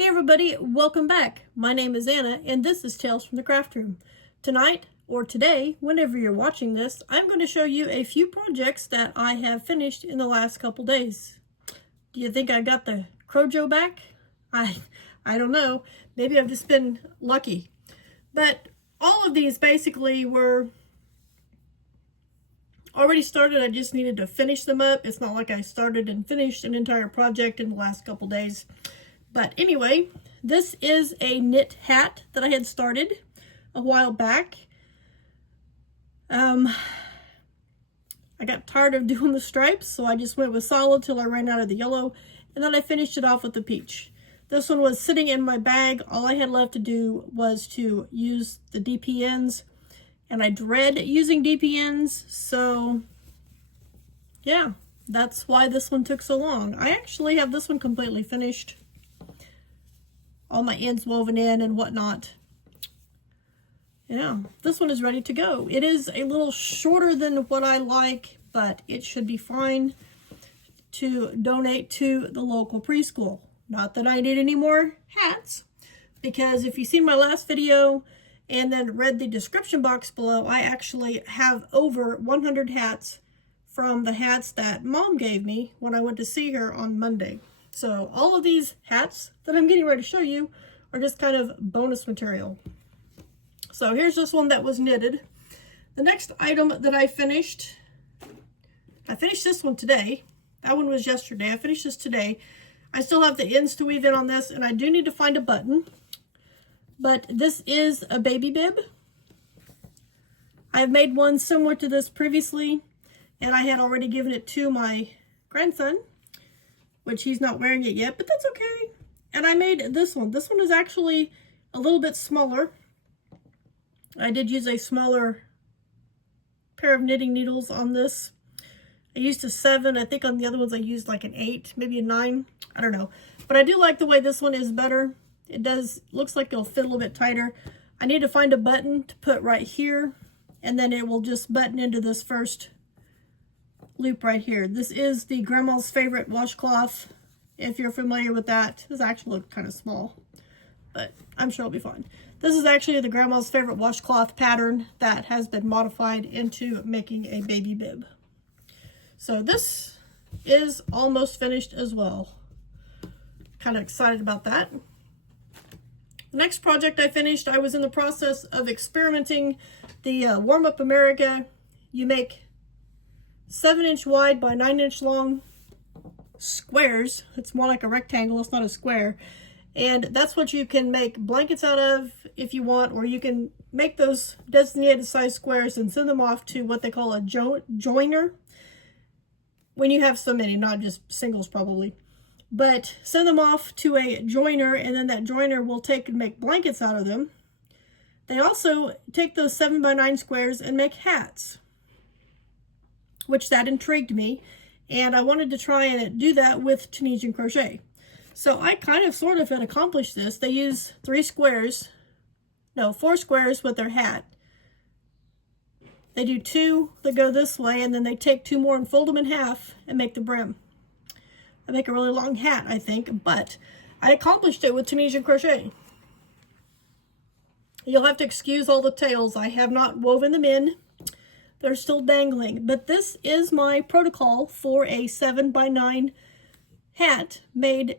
Hey everybody, welcome back. My name is Anna and this is Tales from the Craft Room. Tonight, or today, whenever you're watching this, I'm going to show you a few projects that I have finished in the last couple days. Do you think I got the Crojo back? I don't know. Maybe I've just been lucky. But all of these basically were already started. I just needed to finish them up. It's not like I started and finished an entire project in the last couple days. But anyway, this is a knit hat that I had started a while back. I got tired of doing the stripes, so I just went with solid till I ran out of the yellow, and then I finished it off with the peach. This one was sitting in my bag. All I had left to do was to use the DPNs, and I dread using DPNs, so yeah, that's why this one took so long. I actually have this one completely finished. All my ends woven in and whatnot. Yeah, this one is ready to go. It is a little shorter than what I like, but it should be fine to donate to the local preschool. Not that I need any more hats, because if you've seen my last video and then read the description box below, I actually have over 100 hats from the hats that Mom gave me when I went to see her on Monday. So all of these hats that I'm getting ready to show you are just kind of bonus material. So here's this one that was knitted. The next item that I finished this one today. That one was yesterday. I finished this today. I still have the ends to weave in on this, and I do need to find a button. But this is a baby bib. I've made one similar to this previously, and I had already given it to my grandson, which he's not wearing it yet, but that's okay. And I made this one. This one is actually a little bit smaller. I did use a smaller pair of knitting needles on this. I used a 7. I think on the other ones I used like an 8, maybe a 9. I don't know. But I do like the way this one is better. It looks like it'll fit a little bit tighter. I need to find a button to put right here, and then it will just button into this first loop right here. This is the Grandma's Favorite washcloth. If you're familiar with that, this actually looks kind of small, but I'm sure it'll be fine. This is actually the Grandma's Favorite washcloth pattern that has been modified into making a baby bib. So this is almost finished as well. Kind of excited about that. The next project I finished, I was in the process of experimenting the Warm Up America. You make 7-inch wide by 9-inch long squares. It's more like a rectangle, it's not a square. And that's what you can make blankets out of if you want, or you can make those designated size squares and send them off to what they call a joiner. When you have so many, not just singles probably. But send them off to a joiner, and then that joiner will take and make blankets out of them. They also take those 7 by 9 squares and make hats, which that intrigued me, and I wanted to try and do that with Tunisian Crochet. So I kind of sort of had accomplished this. They use 4 squares with their hat. They do 2 that go this way, and then they take 2 more and fold them in half and make the brim. I make a really long hat, I think, but I accomplished it with Tunisian Crochet. You'll have to excuse all the tails. I have not woven them in. They're still dangling, but this is my protocol for a 7 by 9 hat made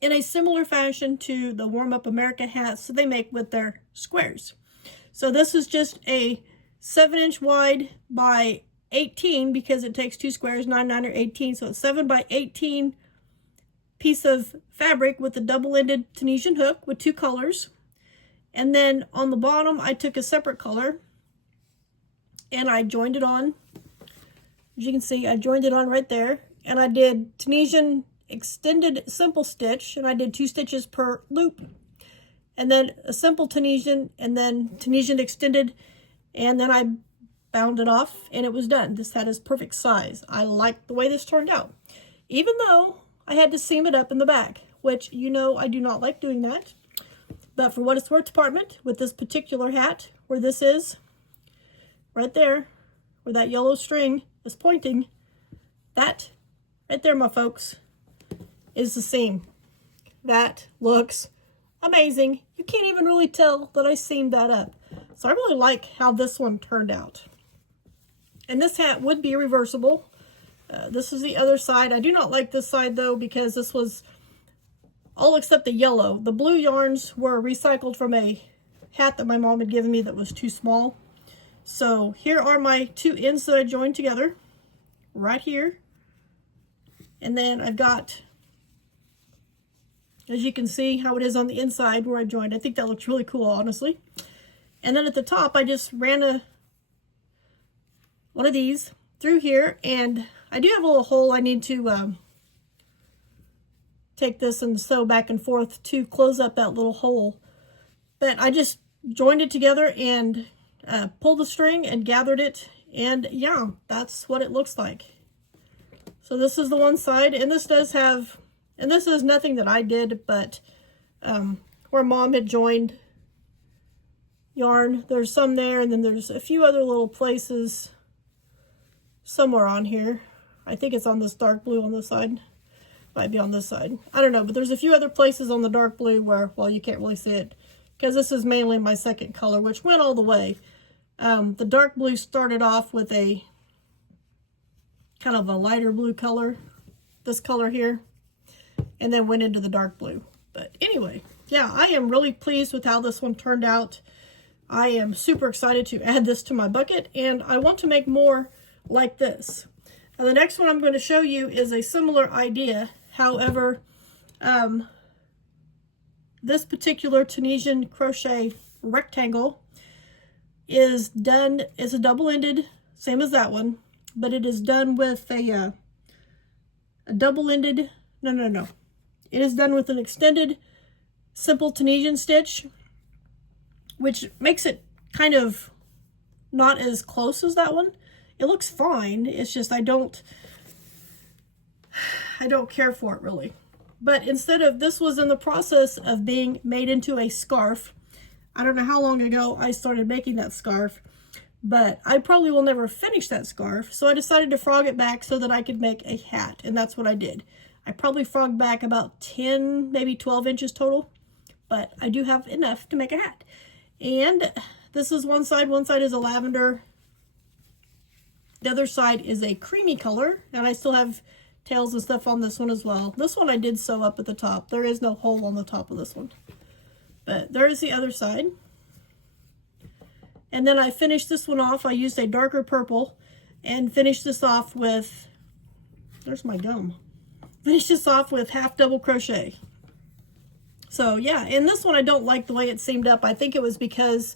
in a similar fashion to the Warm Up America hats that they make with their squares. So this is just a 7-inch wide by 18, because it takes 2 squares, 9, 9, or 18, so it's 7 by 18 piece of fabric with a double-ended Tunisian hook with 2 colors. And then on the bottom, I took a separate color and I joined it on. As you can see, I joined it on right there. And I did Tunisian extended simple stitch, and I did 2 stitches per loop. And then a simple Tunisian, and then Tunisian extended, and then I bound it off, and it was done. This hat is perfect size. I like the way this turned out. Even though I had to seam it up in the back, which, you know, I do not like doing that. But for what it's worth department, with this particular hat, where this is, right there, where that yellow string is pointing, that right there, my folks, is the seam. That looks amazing. You can't even really tell that I seamed that up. So I really like how this one turned out. And this hat would be reversible. This is the other side. I do not like this side though, because this was all except the yellow. The blue yarns were recycled from a hat that my mom had given me that was too small. So here are my two ends that I joined together right here. And then I've got, as you can see, how it is on the inside where I joined. I think that looks really cool, honestly. And then at the top, I just ran one of these through here, and I do have a little hole I need to take this and sew back and forth to close up that little hole. But I just joined it together and pulled the string and gathered it, and yeah, that's what it looks like. So this is the one side, and this does have, and this is nothing that I did, but where Mom had joined yarn, there's some there, and then there's a few other little places somewhere on here. I think it's on this dark blue on this side. Might be on this side. I don't know, but there's a few other places on the dark blue where, well, you can't really see it, because this is mainly my second color, which went all the way. The dark blue started off with a kind of a lighter blue color, this color here, and then went into the dark blue. But anyway, yeah, I am really pleased with how this one turned out. I am super excited to add this to my bucket, and I want to make more like this. Now, the next one I'm going to show you is a similar idea. However, this particular Tunisian crochet rectangle is done, it's a double-ended, same as that one, but it is done with a double-ended, no. It is done with an extended simple Tunisian stitch, which makes it kind of not as close as that one. It looks fine, it's just I don't care for it really. But instead of, this was in the process of being made into a scarf. I don't know how long ago I started making that scarf, but I probably will never finish that scarf. So I decided to frog it back so that I could make a hat, and that's what I did. I probably frogged back about 10, maybe 12 inches total, but I do have enough to make a hat. And this is one side is a lavender. The other side is a creamy color, and I still have tails and stuff on this one as well. This one I did sew up at the top. There is no hole on the top of this one. But there is the other side. And then I finished this one off. I used a darker purple and finished this off with, there's my gum. Finished this off with half double crochet. So yeah, and this one I don't like the way it seamed up. I think it was because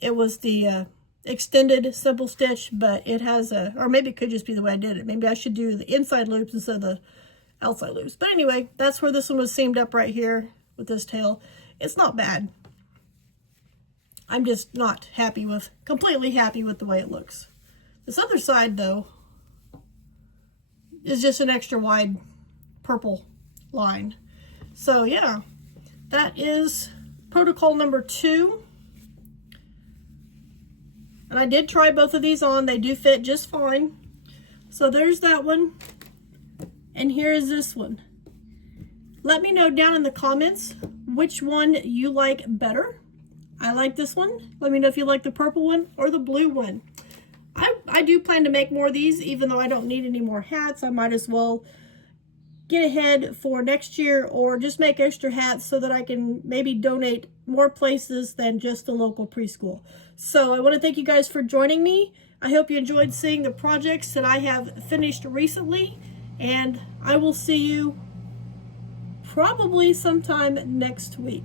it was the extended simple stitch, but it has a, or maybe it could just be the way I did it. Maybe I should do the inside loops instead of the outside loops. But anyway, that's where this one was seamed up right here with this tail. It's not bad. I'm just not happy with, completely happy with the way it looks. This other side though is just an extra wide purple line. So yeah, that is protocol number 2. And I did try both of these on. They do fit just fine. So there's that one. And here is this one. Let me know down in the comments which one you like better. I like this one. Let me know if you like the purple one or the blue one. I do plan to make more of these, even though I don't need any more hats. I might as well get ahead for next year, or just make extra hats so that I can maybe donate more places than just the local preschool. So I want to thank you guys for joining me. I hope you enjoyed seeing the projects that I have finished recently, and I will see you probably sometime next week.